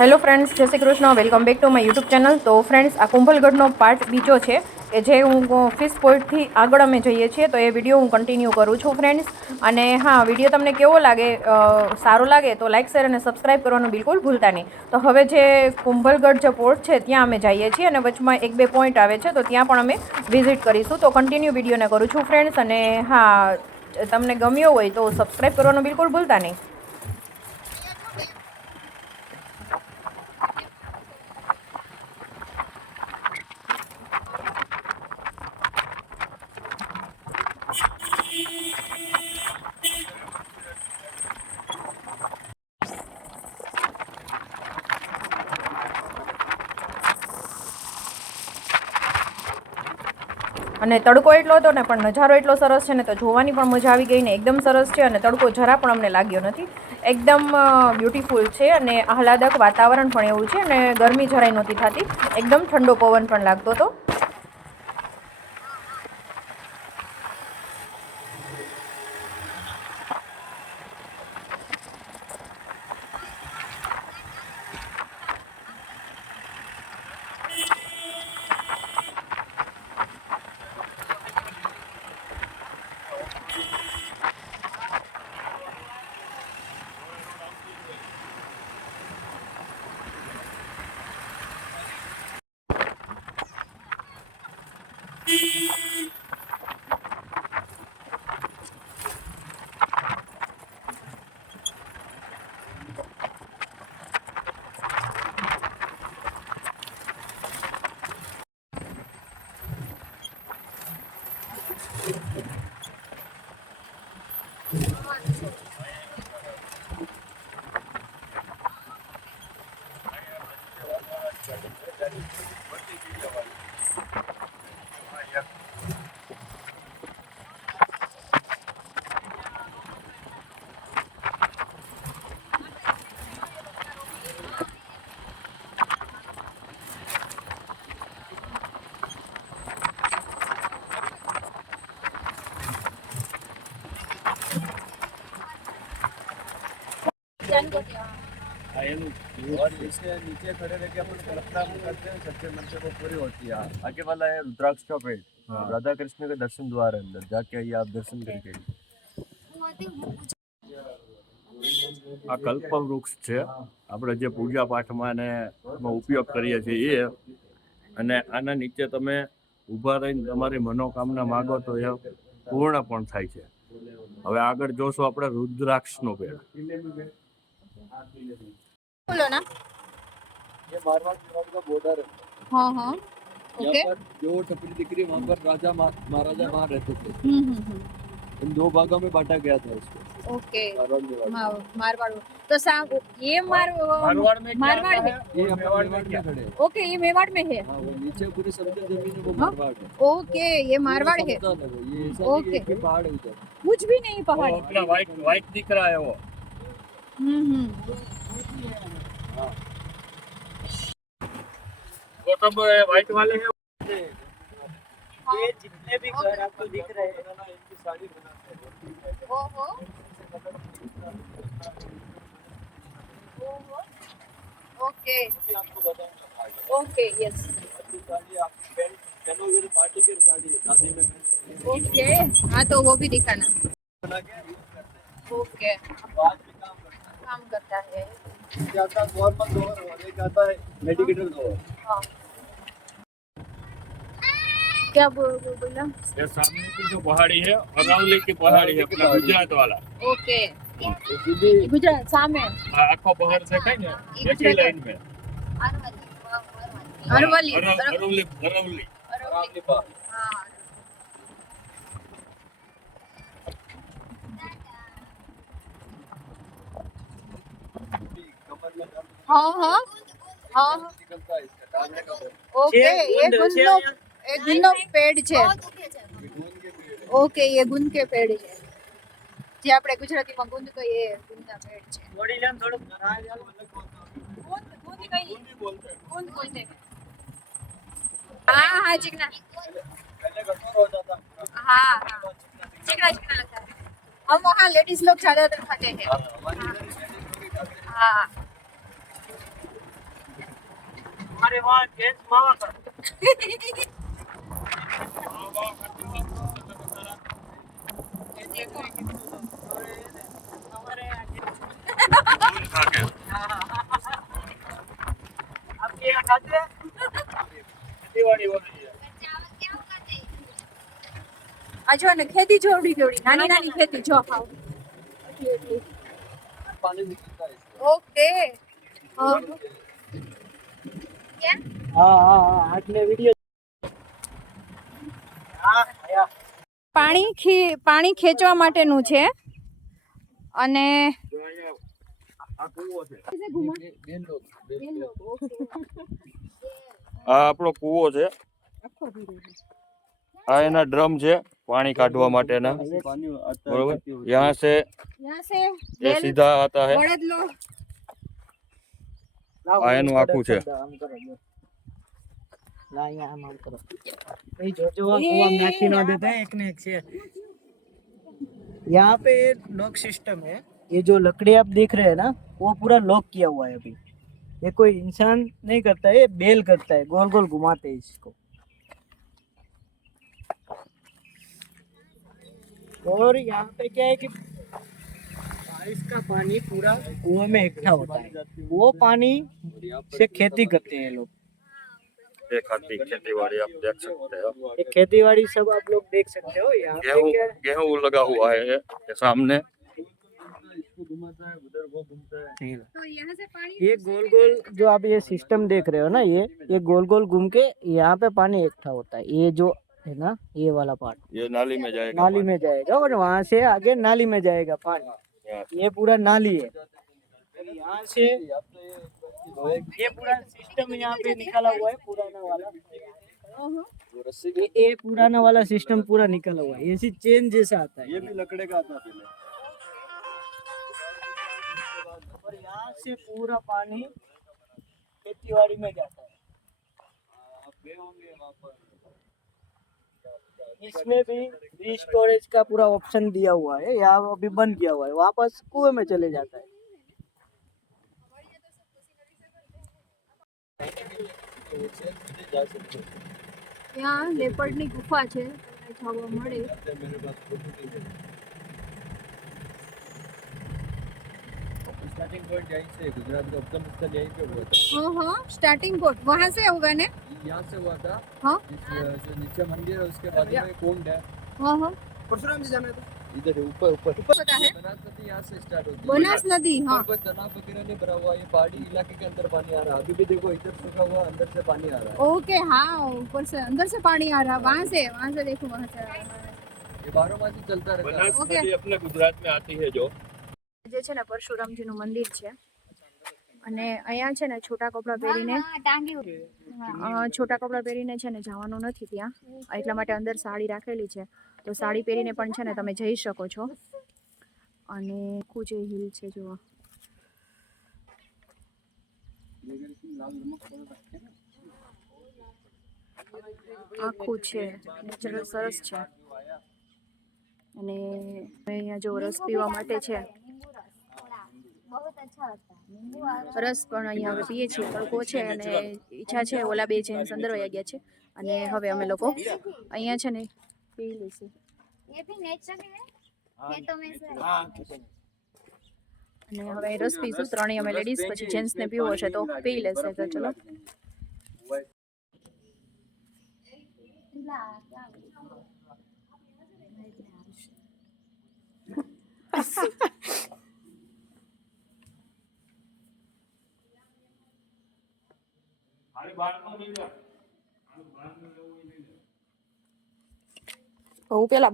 Hello friends, જય Shri Krishna. Welcome back to my YouTube channel. તો friends, આ કુંભલગઢનો પાર્ટ બીજો છે કે જે હું ફિશ પોઈન્ટથી આગળ અમે જઈએ છીએ, તો એ વિડીયો હું કન્ટિન્યુ કરું છું ફ્રેન્ડ્સ. અને હા, વિડીયો તમને કેવો લાગે, સારો લાગે તો લાઇક, શેર અને સબસ્ક્રાઈબ કરવાનું બિલકુલ ભૂલતા નહીં. તો હવે જે કુંભલગઢ જે પોર્ટ છે ત્યાં અમે જઈએ છીએ અને વચમાં 1-2 પોઈન્ટ આવે છે, તો ત્યાં પણ અમે વિઝિટ કરીશું. તો કન્ટિન્યુ વિડીયોને કરું છું ફ્રેન્ડ્સ. અને હા, તમને ગમ્યો હોય તો સબસ્ક્રાઈબ કરવાનું બિલકુલ ભૂલતા નહીં. અને તડકો એટલો હતો ને, પણ નજારો એટલો સરસ છે ને, તો જોવાની પણ મજા આવી ગઈ ને. એકદમ સરસ છે અને તડકો જરા પણ અમને લાગ્યો નથી. એકદમ બ્યુટીફુલ છે અને આહલાદક વાતાવરણ પણ એવું છે. અને ગરમી જરાય નહોતી થતી, એકદમ ઠંડો પવન પણ લાગતો હતો. और इसके नीचे खड़े रह के अपन कल्पना करते हैं, सच्चे मन से वो पूरी होती है। आगे वाला है रुद्राक्ष का पेड़, राधा कृष्ण के दर्शन द्वार है, अंदर जाके आइए आप दर्शन करके। આ કલ્પવૃક્ષ છે, આપણે જે પૂજા પાઠમાં ને ઉપયોગ કરીએ છીએ એ. અને આના નીચે તમે ઊભા રહીને તમારી મનોકામના માગો તો એ પૂર્ણ પણ થાય છે. હવે આગળ જોશું આપણે રુદ્રાક્ષનો પેડ. બોલો ના. ये मारवाड़ मेवाड़ का बॉर्डर है। हाँ हाँ, ओके। यहाँ पर जो टपरी दिख रही है, वहाँ पर राजा महाराजा वहाँ रहते थे। इन 2 भागों में बांटा गया था इसको। ओके, मारवाड़ मेवाड़। मारवाड़। तो ये मारवाड़ में मारवाड़ है। ये मेवाड़ में खड़े हैं। ओके, ये मेवाड़ में है। हाँ, वो नीचे पूरी समतल जमीन है, वो हाँ? मारवाड़ है। ओके, ये मारवाड़ है। समतल वो, ये ऐसा नहीं ओके। कि एक भी पहाड़ है उधर। कुछ भी नहीं पहाड़ है। अपना वाइट दिख रहा है वो। हाँ, वो सब वाइट वाले हैं। ये जितने भी घर आपको दिख रहे हैं, इनकी साड़ी बनाते हैं। ओहो, ओहो, ओके आपको बताऊंगा। ओके, यस, साड़ी आपकी पेन पार्टी की साड़ी है, शादी में ओके। हाँ, तो वो भी दिखाना। बना के यूज करते हैं। ओके, बाद में काम करता है। एक आता है नॉर्मल डोर और एक आता है मेडिकेटर डोर। हाँ, क्या बोला? ये सामने की जो पहाड़ी है, अरावली की पहाड़ी है, अपना गुजरात वाला। ओके, सीधी गुजरात सामे आखो पहाड़ देखाय ने, एक ही लाइन में अरवली, अरावली पहाड़। हाँ। हाँ हाँ हाँ, निकलता है इसका डालने का पेड़। ओके। ये गुंदो पेड़ છે। ઓકે, ये गुंद के पेड़ છે, જે આપણે ગુજરાતીમાં ગુંદ કહીએ, ગુંદના પેડ છે। थोड़ी लेन थोड़ा बनाया जाए, ગુંદ ગુંદ કઈ गुंद ही बोलते हैं। ગુંદ બોલते हैं। हाँ हाँ, चिकना। पहले कठोर हो जाता है। हाँ हाँ, चिकना चिकना लगता है। हम वहाँ लेडीज लोग ज्यादातर खाते हैं। हमारी इधर ही लेडीज लोग ही खाते हैं। हाँ, આ જો ને ખેતી જોડી જોડી નાની નાની ખેતી જો ઓકે પાણી ખેંચવા માટેનું છે અને આ આપણો કૂવો છે, આ એના ડ્રમ છે પાણી કાઢવા માટેના, બરોબર। यहाँ से ये सीधा आता है, આ એનું આખું છે। यहाँ पे लॉक सिस्टम है। ये जो लकड़ी आप देख रहे हैं ना, वो पूरा लॉक किया हुआ है अभी। ये कोई इंसान नहीं करता है, ये बेल करता है, गोल गोल घुमाते हैं इसको। और यहाँ पे क्या है कि बारिश का पानी पूरा कुएं में इकट्ठा होता है, वो पानी से खेती करते हैं लोग। खेती बाड़ी आप देख सकते हो, ये खेती बाड़ी सब आप लोग देख सकते हो। यहाँ पे गेहूं क्या गेहूं लगा हुआ है ये सामने। तो यहाँ से पानी ये गोल गोल जो आप ये सिस्टम देख रहे हो ना, ये गोल गोल घूम के यहाँ पे पानी इकट्ठा होता है। ये जो है ना, ये वाला पार्ट ये नाली में जाएगा, नाली में जाएगा और वहाँ से आगे नाली में जाएगा पानी। ये पूरा नाली है। और यहाँ से ये पूरा सिस्टम यहाँ पे निकाला हुआ है, पुराना वाला। ये पुराना वाला सिस्टम पूरा निकला हुआ है, ऐसी चेन जैसा आता है। ये भी लकड़े का आता है। और यहाँ से पूरा पानी खेतीबाड़ी में जाता है। इसमें भी स्टोरेज का पूरा ऑप्शन दिया हुआ है, यहाँ अभी बंद किया हुआ है, वापस कुएं में चले जाता है। यहाँ લેપર્ડની ગુફા છે, જોવા મળે। स्टार्टिंग पॉइंट यहीं से, गुजरात का उद्गम स्थल यहीं पे हुआ था। हाँ स्टार्टिंग पोर्ट वहाँ से होगा ने। यहाँ से हुआ था। हाँ जो नीचे मंदिर है उसके बाजू में कुंड है। हाँ परशुराम जी जाना था इधर ऊपर ऊपर पता है बनास नदी यहाँ से स्टार्ट होती है। बनास नदी हाँ ऊपर तालाब वगैरह नहीं भरा हुआ, ये पहाड़ी इलाके के अंदर पानी आ रहा है। अभी भी देखो इधर सूखा हुआ, अंदर से पानी आ रहा है। ओके हाँ ऊपर से अंदर से पानी आ रहा है, वहाँ से देखो वहाँ से ये 12 मास ही चलता रहता है। बनास नदी अपने गुजरात में आती है जो જે છે ને પરશુરામજીનું મંદિર છે અને અહીંયા છે ને છોટા કપડાં પહેરીને છોટા કપડાં પહેરીને છે ને જવાનું નથી ત્યાં, એટલા માટે અંદર સાડી રાખેલી છે, તો સાડી પહેરીને પણ છે ને તમે જઈ શકો છો। અને આખું જે હિલ છે જુઓ, આખું છે નેચરલ સરસ છે। અને અહીંયા જો રસ પીવા માટે છે, રસ પણ અહીંયા હવે પીએ છીએ, તડકો છે અને ઈચ્છા છે ઓલા બે જેન્ટ્સ અંદર વયા ગયા છે અને હવે અમે લોકો અહીંયા છે ને પી લઈશું। અને હવે રસ પીશું ત્રણેય અમે લેડીઝ, પછી જેન્ટ્સને પીવો હશે તો પી લેશે। તો ચલો હું પેલા